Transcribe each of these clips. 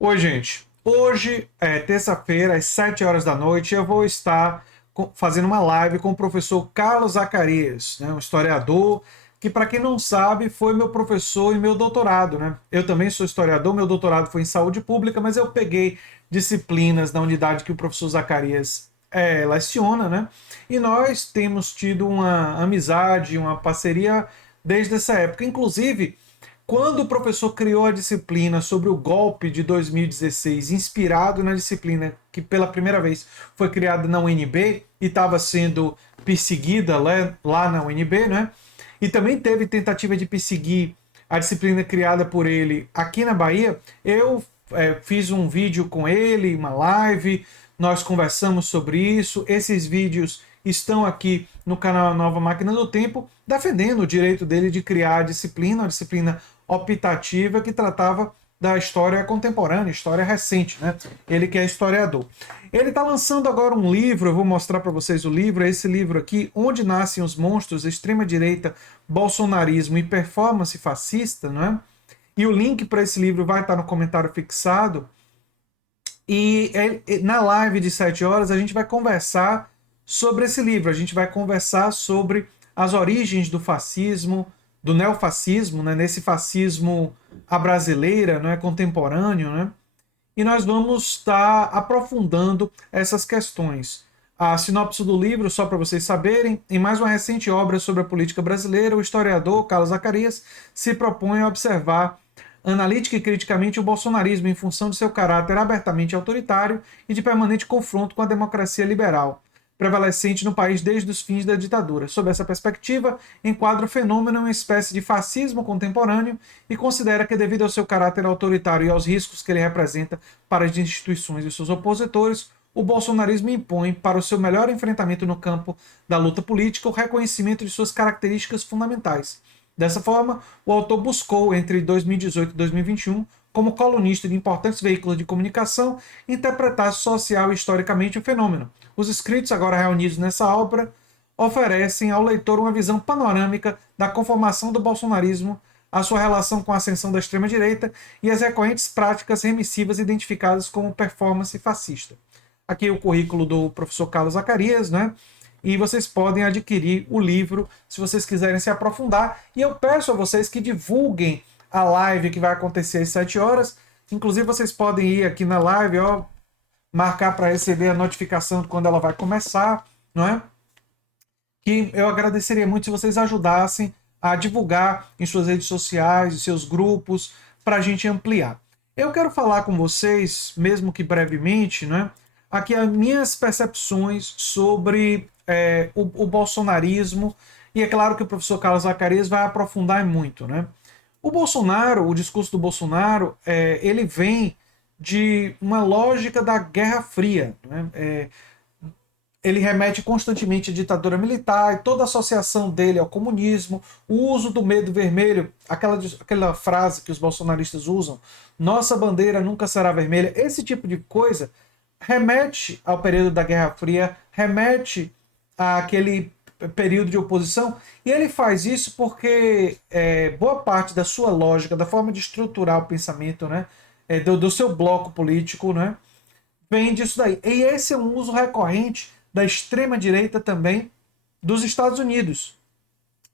Oi, gente. Hoje é terça-feira, às 7 horas da noite, eu vou estar fazendo uma live com o professor Carlos Zacarias, né, um historiador que, para quem não sabe, foi meu professor em meu doutorado. Né? Eu também sou historiador, meu doutorado foi em saúde pública, mas eu peguei disciplinas na unidade que o professor Zacarias leciona, né? E nós temos tido uma amizade, uma parceria desde essa época. Inclusive, quando o professor criou a disciplina sobre o golpe de 2016, inspirado na disciplina que pela primeira vez foi criada na UNB e estava sendo perseguida lá na UNB, né? E também teve tentativa de perseguir a disciplina criada por ele aqui na Bahia, eu fiz um vídeo com ele, uma live, nós conversamos sobre isso. Esses vídeos estão aqui no canal Nova Máquina do Tempo, defendendo o direito dele de criar a disciplina optativa que tratava da história contemporânea, história recente, né? Ele que é historiador. Ele está lançando agora um livro, eu vou mostrar para vocês o livro, é esse livro aqui, Onde Nascem os Monstros, Extrema-Direita, Bolsonarismo e Performance Fascista, não é? E o link para esse livro vai estar no comentário fixado. E na live de 7 horas a gente vai conversar sobre esse livro, a gente vai conversar sobre as origens do fascismo, do neofascismo, né, nesse fascismo à brasileira, né, contemporâneo, né? E nós vamos estar aprofundando essas questões. A sinopse do livro, só para vocês saberem, em mais uma recente obra sobre a política brasileira, o historiador Carlos Zacarias se propõe a observar analítica e criticamente o bolsonarismo em função de seu caráter abertamente autoritário e de permanente confronto com a democracia liberal, prevalecente no país desde os fins da ditadura. Sob essa perspectiva, enquadra o fenômeno em uma espécie de fascismo contemporâneo e considera que, devido ao seu caráter autoritário e aos riscos que ele representa para as instituições e seus opositores, o bolsonarismo impõe, para o seu melhor enfrentamento no campo da luta política, o reconhecimento de suas características fundamentais. Dessa forma, o autor buscou, entre 2018 e 2021, como colunista de importantes veículos de comunicação, interpretar social e historicamente o fenômeno. Os escritos, agora reunidos nessa obra, oferecem ao leitor uma visão panorâmica da conformação do bolsonarismo, a sua relação com a ascensão da extrema-direita e as recorrentes práticas remissivas identificadas como performance fascista. Aqui o currículo do professor Carlos Zacarias, né? E vocês podem adquirir o livro se vocês quiserem se aprofundar. E eu peço a vocês que divulguem a live que vai acontecer às 7 horas. Inclusive, vocês podem ir aqui na live, ó, marcar para receber a notificação de quando ela vai começar, não é? Que eu agradeceria muito se vocês ajudassem a divulgar em suas redes sociais, em seus grupos, para a gente ampliar. Eu quero falar com vocês, mesmo que brevemente, né, aqui as minhas percepções sobre o bolsonarismo, e é claro que o professor Carlos Zacarias vai aprofundar muito. Né? O Bolsonaro, o discurso do Bolsonaro, ele vem de uma lógica da Guerra Fria. Né? Ele remete constantemente à ditadura militar e toda a associação dele ao comunismo, o uso do medo vermelho, aquela frase que os bolsonaristas usam, nossa bandeira nunca será vermelha, esse tipo de coisa remete ao período da Guerra Fria, remete àquele período de oposição, e ele faz isso porque boa parte da sua lógica, da forma de estruturar o pensamento, né, do seu bloco político, né, vem disso daí. E esse é um uso recorrente da extrema-direita também dos Estados Unidos,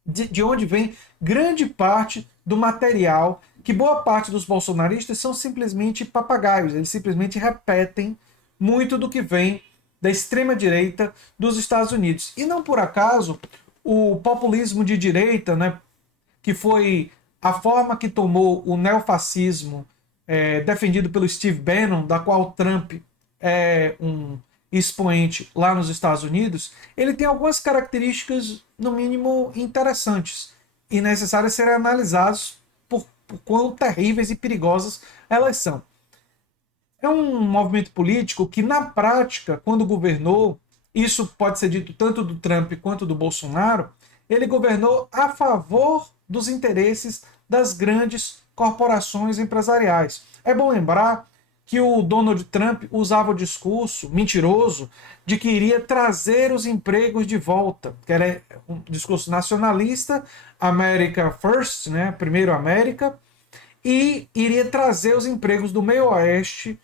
de onde vem grande parte do material que boa parte dos bolsonaristas são simplesmente papagaios, eles simplesmente repetem muito do que vem da extrema-direita dos Estados Unidos. E não por acaso, o populismo de direita, né, que foi a forma que tomou o neofascismo defendido pelo Steve Bannon, da qual Trump é um expoente lá nos Estados Unidos, ele tem algumas características, no mínimo, interessantes e necessárias serem analisadas por quão terríveis e perigosas elas são. É um movimento político que, na prática, quando governou, isso pode ser dito tanto do Trump quanto do Bolsonaro, ele governou a favor dos interesses das grandes corporações empresariais. É bom lembrar que o Donald Trump usava o discurso mentiroso de que iria trazer os empregos de volta, que era um discurso nacionalista, America First, né? Primeiro América, e iria trazer os empregos do meio oeste,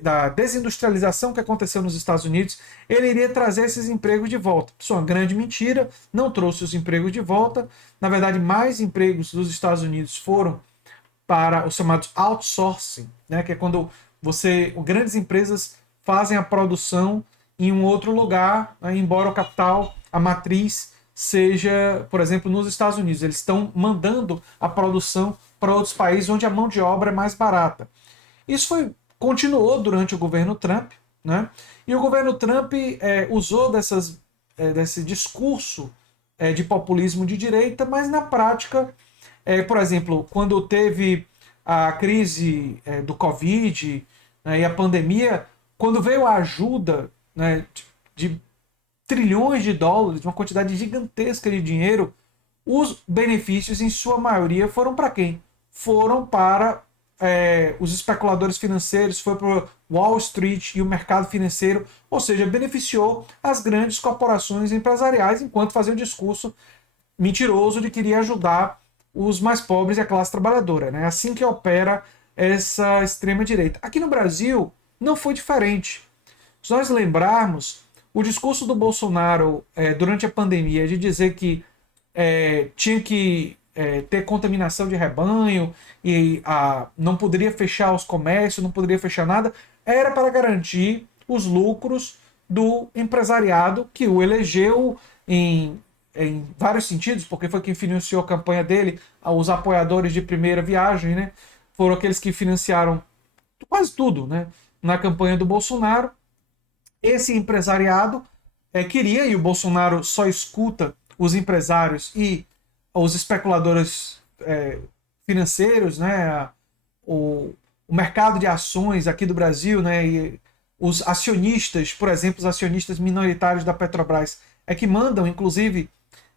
da desindustrialização que aconteceu nos Estados Unidos. Ele iria trazer esses empregos de volta. Isso é uma grande mentira, não trouxe os empregos de volta. Na verdade, mais empregos dos Estados Unidos foram para os chamados outsourcing, né, que é quando grandes empresas fazem a produção em um outro lugar, né, embora o capital, a matriz, seja, por exemplo, nos Estados Unidos. Eles estão mandando a produção para outros países onde a mão de obra é mais barata. Isso continuou durante o governo Trump, né? E o governo Trump usou desse discurso de populismo de direita, mas na prática, por exemplo, quando teve a crise do Covid, né, e a pandemia, quando veio a ajuda, né, de trilhões de dólares, uma quantidade gigantesca de dinheiro, os benefícios, em sua maioria, foram para quem? Foram para os especuladores financeiros, foi para Wall Street e o mercado financeiro, ou seja, beneficiou as grandes corporações empresariais, enquanto fazia o discurso mentiroso de que iria ajudar os mais pobres e a classe trabalhadora. Né? Assim que opera essa extrema-direita. Aqui no Brasil, não foi diferente. Se nós lembrarmos, o discurso do Bolsonaro durante a pandemia de dizer que tinha que ter contaminação de rebanho e não poderia fechar os comércios, não poderia fechar nada, era para garantir os lucros do empresariado que o elegeu em vários sentidos, porque foi quem financiou a campanha dele, os apoiadores de primeira viagem, né? Foram aqueles que financiaram quase tudo, né? Na campanha do Bolsonaro. Esse empresariado queria, e o Bolsonaro só escuta os empresários e os especuladores financeiros, né? O mercado de ações aqui do Brasil, né? E os acionistas, por exemplo, os acionistas minoritários da Petrobras, que mandam, inclusive,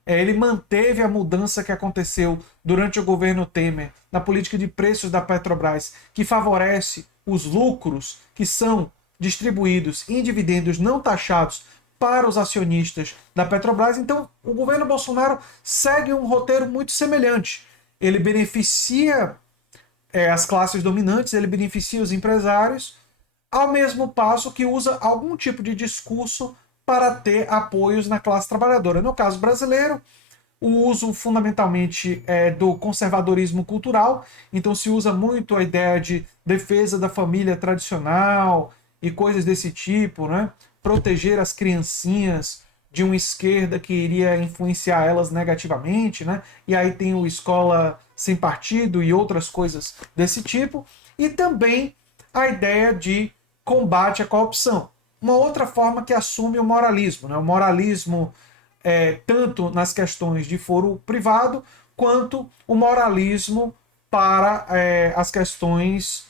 ele manteve a mudança que aconteceu durante o governo Temer na política de preços da Petrobras, que favorece os lucros que são distribuídos em dividendos não taxados para os acionistas da Petrobras. Então, o governo Bolsonaro segue um roteiro muito semelhante. Ele beneficia as classes dominantes, ele beneficia os empresários, ao mesmo passo que usa algum tipo de discurso para ter apoios na classe trabalhadora. No caso brasileiro, o uso fundamentalmente do conservadorismo cultural, então se usa muito a ideia de defesa da família tradicional e coisas desse tipo, né? Proteger as criancinhas de uma esquerda que iria influenciar elas negativamente, né? E aí tem o Escola Sem Partido e outras coisas desse tipo, e também a ideia de combate à corrupção. Uma outra forma que assume o moralismo, né? O moralismo tanto nas questões de foro privado, quanto o moralismo para as questões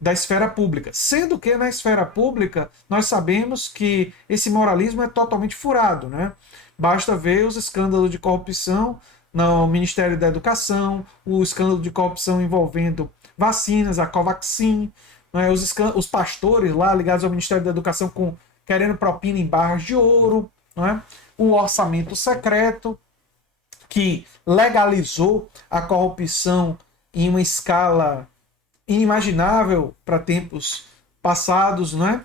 da esfera pública. Sendo que na esfera pública nós sabemos que esse moralismo é totalmente furado. Né? Basta ver os escândalos de corrupção no Ministério da Educação, o escândalo de corrupção envolvendo vacinas, a Covaxin, né? Os pastores lá ligados ao Ministério da Educação querendo propina em barras de ouro, né? O orçamento secreto, que legalizou a corrupção em uma escala inimaginável para tempos passados, né?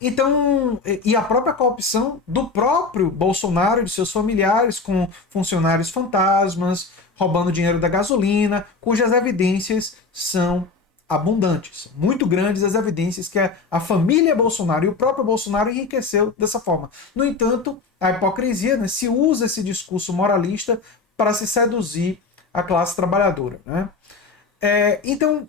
Então, e a própria corrupção do próprio Bolsonaro e de seus familiares, com funcionários fantasmas, roubando dinheiro da gasolina, cujas evidências são abundantes, muito grandes as evidências que a família Bolsonaro e o próprio Bolsonaro enriqueceu dessa forma. No entanto, a hipocrisia, né, se usa esse discurso moralista para se seduzir a classe trabalhadora. Né? Então,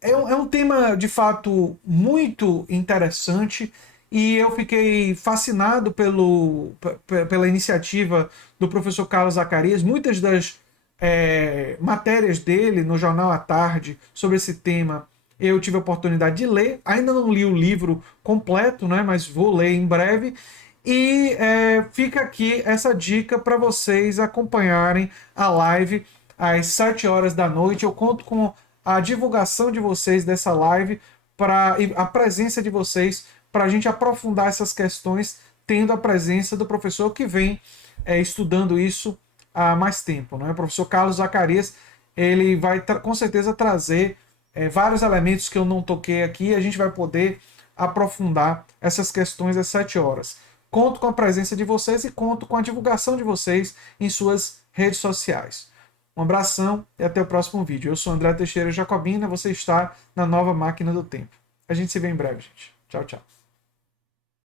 é um tema, de fato, muito interessante e eu fiquei fascinado pela iniciativa do professor Carlos Zacarias. Muitas das matérias dele no Jornal à Tarde sobre esse tema eu tive a oportunidade de ler. Ainda não li o livro completo, né, mas vou ler em breve. E fica aqui essa dica para vocês acompanharem a live às 7 horas da noite. Eu conto com a divulgação de vocês dessa live, a presença de vocês, para a gente aprofundar essas questões, tendo a presença do professor que vem estudando isso há mais tempo, né? O professor Carlos Zacarias. ele vai com certeza trazer vários elementos que eu não toquei aqui, e a gente vai poder aprofundar essas questões às 7 horas. Conto com a presença de vocês e conto com a divulgação de vocês em suas redes sociais. Um abração e até o próximo vídeo. Eu sou André Teixeira Jacobina, você está na Nova Máquina do Tempo. A gente se vê em breve, gente. Tchau, tchau.